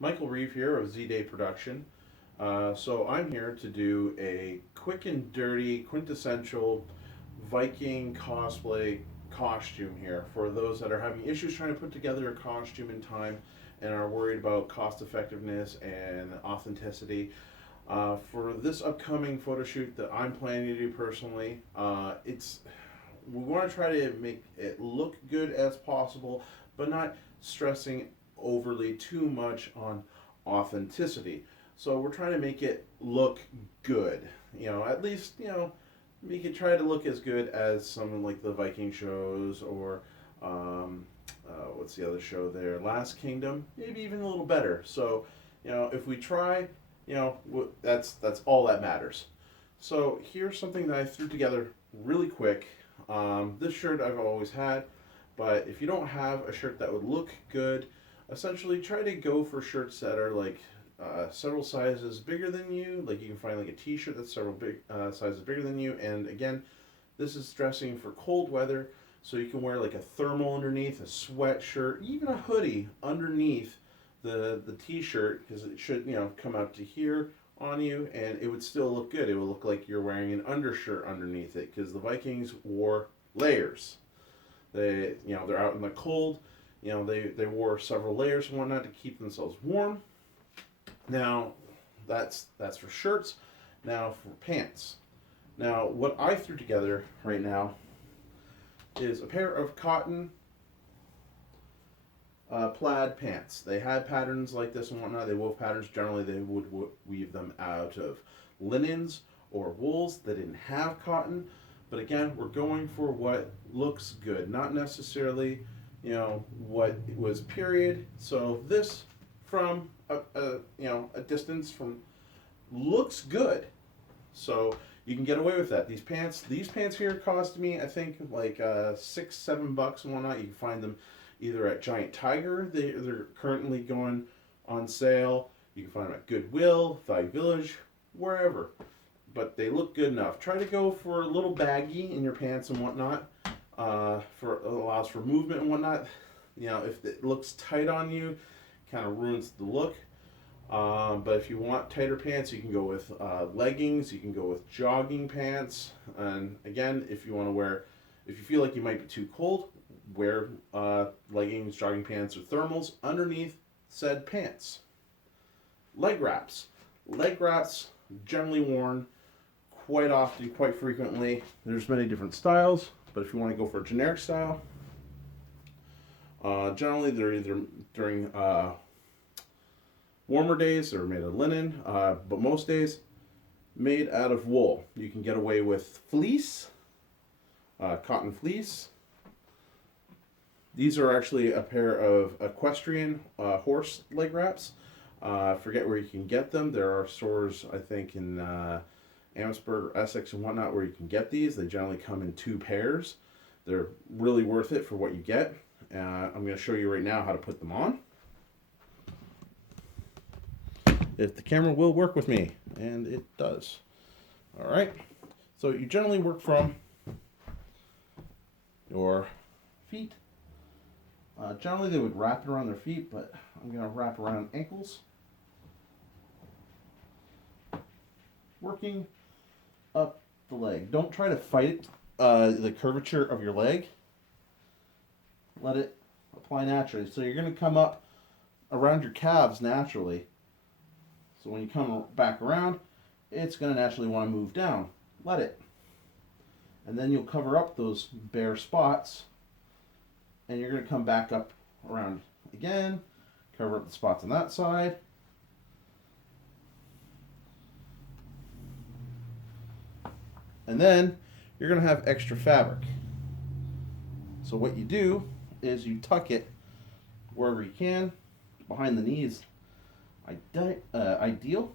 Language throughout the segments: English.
Michael Reeve here of Z Day Production. So I'm here to do a quick and dirty, quintessential Viking cosplay costume here for those that are having issues trying to put together a costume in time and are worried about cost effectiveness and authenticity. For this upcoming photo shoot that I'm planning to do personally, it's we want to try to make it look good as possible, but not stressing overly too much on authenticity. So we're trying to make it look good. At least, make it try to look as good as something like the Viking shows or what's the other show there? Last Kingdom, maybe even a little better. So, if we try, that's all that matters. So here's something that I threw together really quick. This shirt I've always had, but if you don't have a shirt that would look good, essentially try to go for shirts that are like several sizes bigger than you. Like you can find like a t-shirt that's several big sizes bigger than you. And again, this is dressing for cold weather, so you can wear like a thermal underneath, a sweatshirt, even a hoodie underneath the t-shirt, because it should come out to here on you, and it would still look good. It would look like you're wearing an undershirt underneath it, because the Vikings wore layers. They're out in the cold. They wore several layers and whatnot to keep themselves warm. Now, that's for shirts. Now for pants. Now, what I threw together right now is a pair of cotton plaid pants. They had patterns like this and whatnot. They wove patterns. Generally, they would weave them out of linens or wools. They didn't have cotton. But again, we're going for what looks good, not necessarily, what was period. So this, from a distance from, looks good. So you can get away with that. These pants here cost me, I think, like $6-7 and whatnot. You can find them either at Giant Tiger. They're currently going on sale. You can find them at Goodwill, Value Village, wherever. But they look good enough. Try to go for a little baggy in your pants and whatnot. Allows for movement and whatnot. If it looks tight on you, kind of ruins the look. But if you want tighter pants, you can go with leggings. You can go with jogging pants. And again, if you feel like you might be too cold, wear leggings, jogging pants, or thermals underneath said pants. Leg wraps. Leg wraps generally worn quite often, quite frequently. There's many different styles, but if you want to go for a generic style, generally they're either during warmer days, they're made of linen, but most days made out of wool. You can get away with fleece, cotton fleece. These are actually a pair of equestrian horse leg wraps. I forget where you can get them. There are stores, I think, in Amherstburg or Essex and whatnot where you can get these. They generally come in 2 pairs. They're really worth it for what you get. I'm going to show you right now how to put them on. If the camera will work with me, and it does. All right. So you generally work from your feet. Generally they would wrap it around their feet, but I'm going to wrap around ankles. Working up the leg. Don't try to fight the curvature of your leg. Let it apply naturally. So you're going to come up around your calves naturally. So when you come back around, it's going to naturally want to move down. Let it. And then you'll cover up those bare spots. And you're going to come back up around again. Cover up the spots on that side. And then you're going to have extra fabric. So what you do is you tuck it wherever you can. Behind the knees, ideal.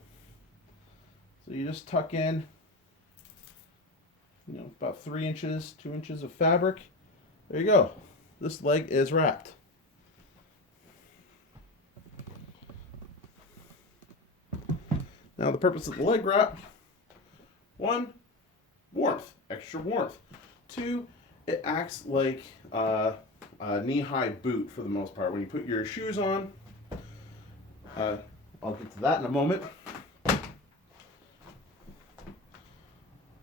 So you just tuck in, about 3 inches, 2 inches of fabric. There you go. This leg is wrapped. Now the purpose of the leg wrap: 1, warmth, extra warmth. 2, it acts like a knee-high boot for the most part. When you put your shoes on, I'll get to that in a moment.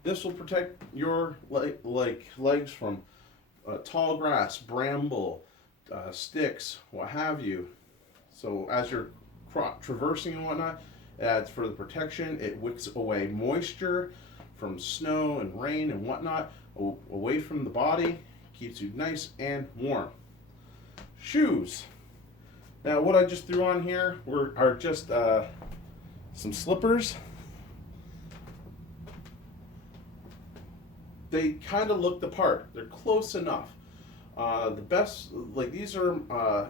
This will protect your legs from tall grass, bramble, sticks, what have you. So as you're traversing and whatnot, it adds further protection. It wicks away moisture from snow and rain and whatnot away from the body. Keeps you nice and warm. Shoes. Now what I just threw on here are just some slippers. They kind of look the part. They're close enough. The best, like these are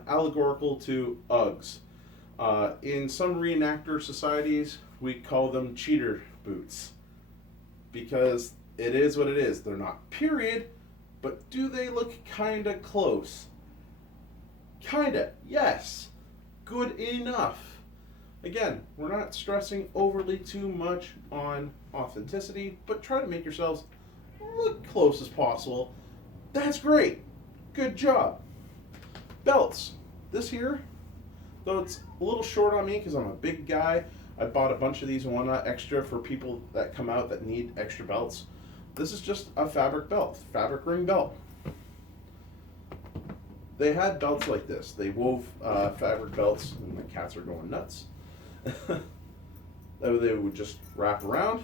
allegorical to Uggs. In some reenactor societies, we call them cheater boots because it is what it is. They're not period, but do they look kind of close? Kinda, yes. Good enough. Again, we're not stressing overly too much on authenticity, but try to make yourselves look close as possible. That's great. Good job. Belts. This here, though it's a little short on me because I'm a big guy, I bought a bunch of these and whatnot extra for people that come out that need extra belts. This is just a fabric belt, fabric ring belt. They had belts like this. They wove fabric belts, and my cats are going nuts. They would just wrap around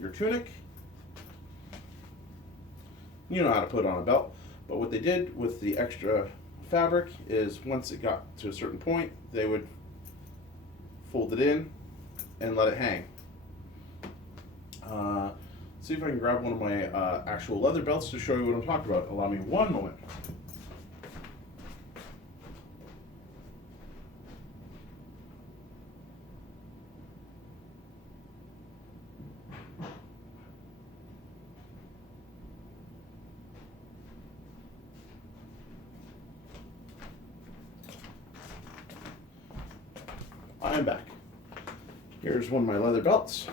your tunic. You know how to put on a belt. But what they did with the extra fabric is once it got to a certain point, they would fold it in and let it hang. See if I can grab one of my actual leather belts to show you what I'm talking about. Allow me one moment. I'm back. Here's one of my leather belts.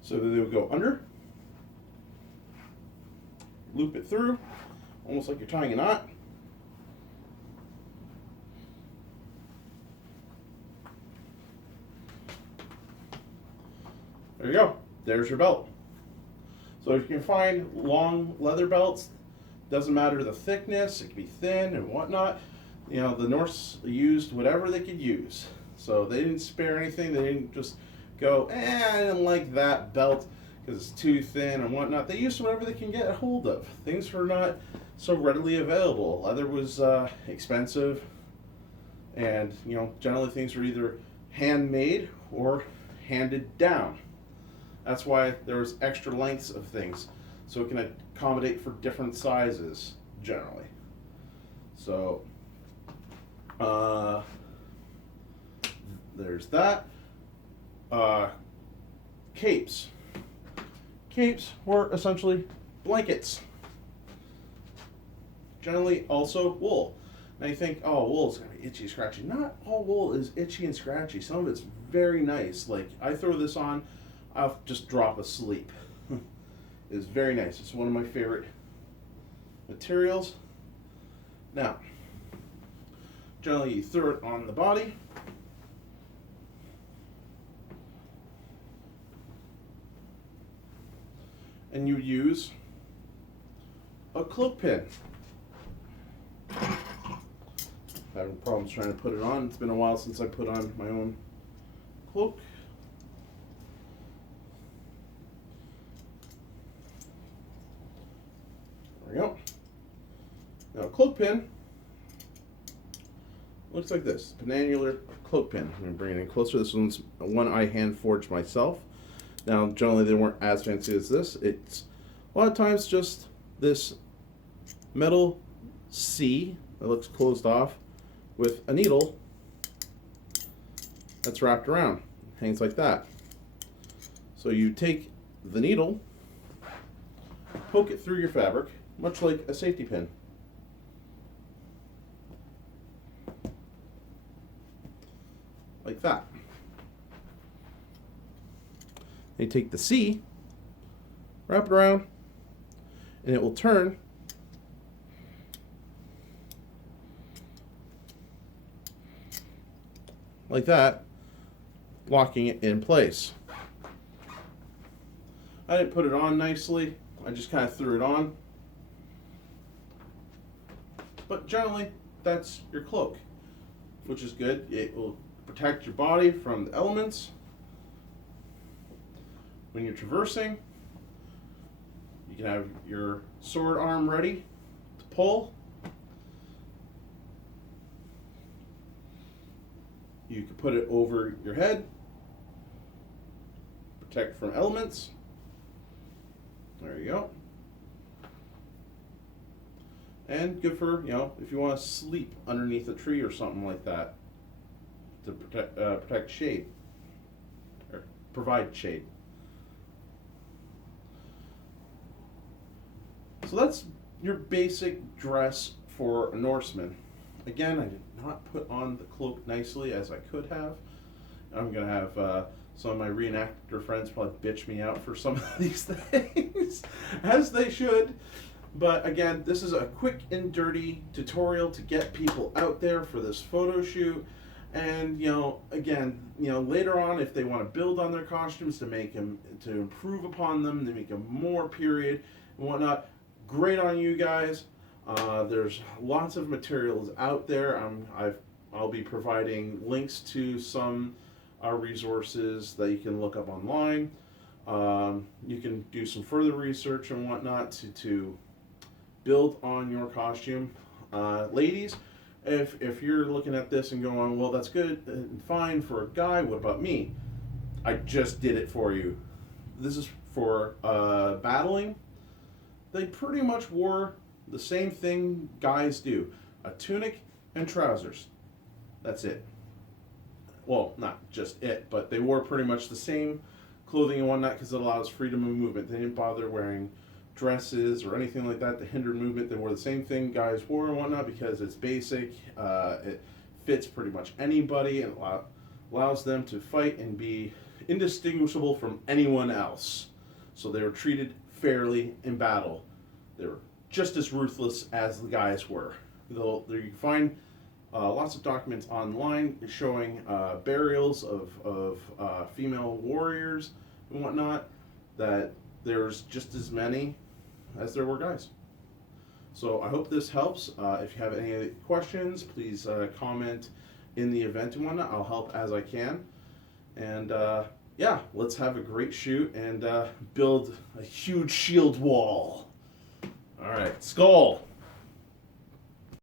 So they would go under, loop it through, almost like you're tying a knot. There you go. There's your belt. So if you can find long leather belts, doesn't matter the thickness, it can be thin and whatnot. You know, the Norse used whatever they could use. So they didn't spare anything. They didn't just go, I don't like that belt because it's too thin and whatnot. They used whatever they can get a hold of. Things were not so readily available. Leather was expensive, and you know, generally things were either handmade or handed down. That's why there's extra lengths of things, so it can accommodate for different sizes generally. So there's that. Capes. Capes were essentially blankets. Generally also wool. Now you think, oh, wool's gonna be itchy, scratchy. Not all wool is itchy and scratchy. Some of it's very nice. Like I throw this on, I'll just drop asleep. It's very nice. It's one of my favorite materials. Now, generally you throw it on the body. And you use a cloak pin. Having problems trying to put it on. It's been a while since I put on my own cloak. There we go. Now, a cloak pin looks like this. Penannular cloak pin. I'm going to bring it in closer. This one's one I hand forged myself. Now, generally they weren't as fancy as this. It's a lot of times just this metal C that looks closed off with a needle that's wrapped around. Hangs like that. So you take the needle, poke it through your fabric, much like a safety pin. Like that. You take the C, wrap it around, and it will turn like that, locking it in place. I didn't put it on nicely, I just kind of threw it on. But generally, that's your cloak, which is good. It will protect your body from the elements. When you're traversing, you can have your sword arm ready to pull. You can put it over your head, protect from elements. There you go. And good for, if you want to sleep underneath a tree or something like that to protect shade, or provide shade. So that's your basic dress for a Norseman. Again, I did not put on the cloak nicely as I could have. I'm going to have some of my reenactor friends probably bitch me out for some of these things, as they should. But again, this is a quick and dirty tutorial to get people out there for this photo shoot. And, again, later on, if they want to build on their costumes to make them, to improve upon them, to make them more period and whatnot, great on you guys. There's lots of materials out there. I'll be providing links to some resources that you can look up online. You can do some further research and whatnot to build on your costume. Ladies, if you're looking at this and going, well, that's good and fine for a guy, what about me? I just did it for you. This is for battling. They pretty much wore the same thing guys do. A tunic and trousers. That's it. Well, not just it, but they wore pretty much the same clothing and whatnot because it allows freedom of movement. They didn't bother wearing dresses or anything like that to hinder movement. They wore the same thing guys wore and whatnot because it's basic. It fits pretty much anybody and allows them to fight and be indistinguishable from anyone else. So they were treated fairly in battle. They were just as ruthless as the guys were. You can find lots of documents online showing burials of female warriors and whatnot, that there's just as many as there were guys. So I hope this helps. If you have any questions, please comment in the event and whatnot. I'll help as I can. And yeah, let's have a great shoot and build a huge shield wall. All right, skull.